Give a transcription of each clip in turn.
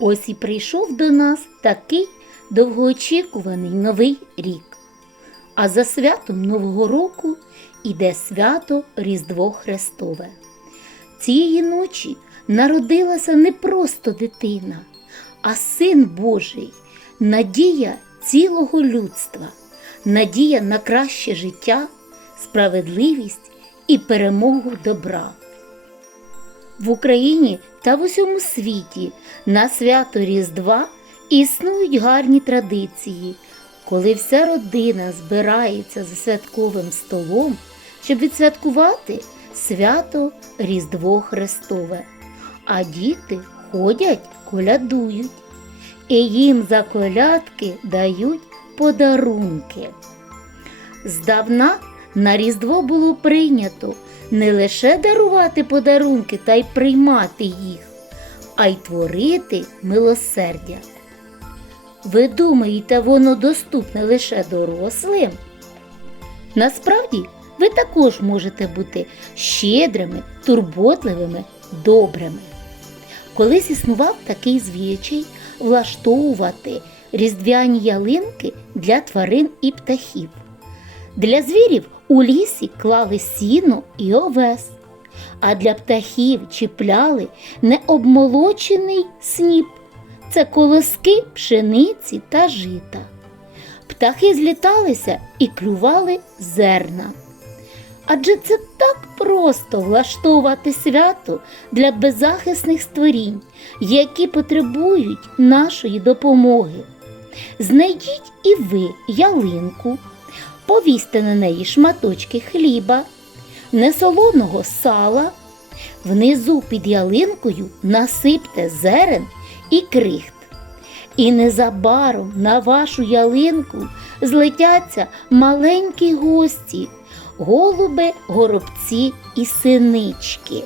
Ось і прийшов до нас такий довгоочікуваний новий рік. А за святом Нового року іде свято Різдво Христове. Цієї ночі народилася не просто дитина, а син Божий, надія цілого людства, надія на краще життя, справедливість і перемогу добра. В Україні та в усьому світі на свято Різдва існують гарні традиції, коли вся родина збирається за святковим столом, щоб відсвяткувати свято Різдво Христове. А діти ходять, колядують, і їм за колядки дають подарунки. Здавна на Різдво було прийнято не лише дарувати подарунки та й приймати їх, а й творити милосердя. Ви думаєте, воно доступне лише дорослим? Насправді, ви також можете бути щедрими, турботливими, добрими. Колись існував такий звичай влаштовувати різдвяні ялинки для тварин і птахів. Для звірів у лісі клали сіно і овес, а для птахів чіпляли необмолочений сніп це колоски пшениці та жита. Птахи зліталися і клювали зерна. Адже це так просто влаштовувати свято для беззахисних створінь, які потребують нашої допомоги. Знайдіть і ви ялинку, повісьте на неї шматочки хліба, несолоного сала, внизу під ялинкою насипте зерен і крихт. І незабаром на вашу ялинку злетяться маленькі гості, голуби, горобці і синички.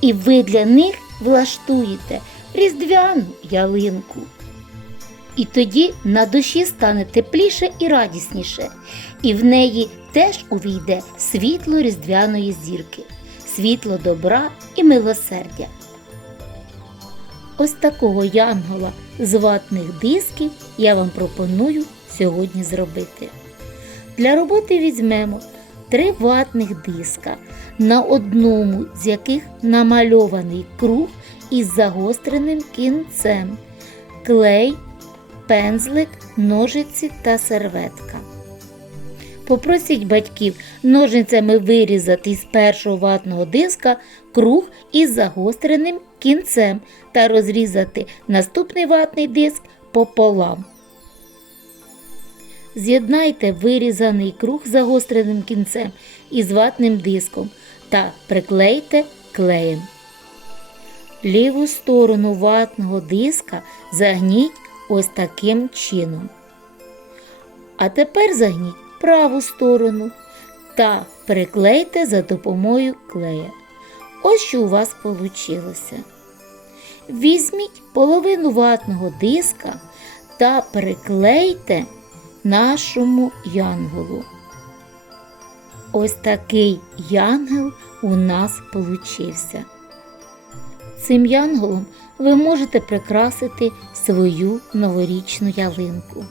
І ви для них влаштуєте різдвяну ялинку. І тоді на душі стане тепліше і радісніше, і в неї теж увійде світло різдвяної зірки, світло добра і милосердя. Ось такого янгола з ватних дисків я вам пропоную сьогодні зробити. Для роботи візьмемо три ватних диска, на одному з яких намальований круг із загостреним кінцем, клей, пензлик, ножиці та серветка. Попросіть батьків ножницями вирізати з першого ватного диска круг із загостреним кінцем та розрізати наступний ватний диск пополам. З'єднайте вирізаний круг загостреним кінцем із ватним диском та приклейте клеєм. Ліву сторону ватного диска загніть ось таким чином. А тепер загніть праву сторону та приклейте за допомогою клея. Ось що у вас вийшло. Візьміть половину ватного диска та приклейте нашому янголу. Ось такий янгел у нас получився. Цим янголом ви можете прикрасити свою новорічну ялинку.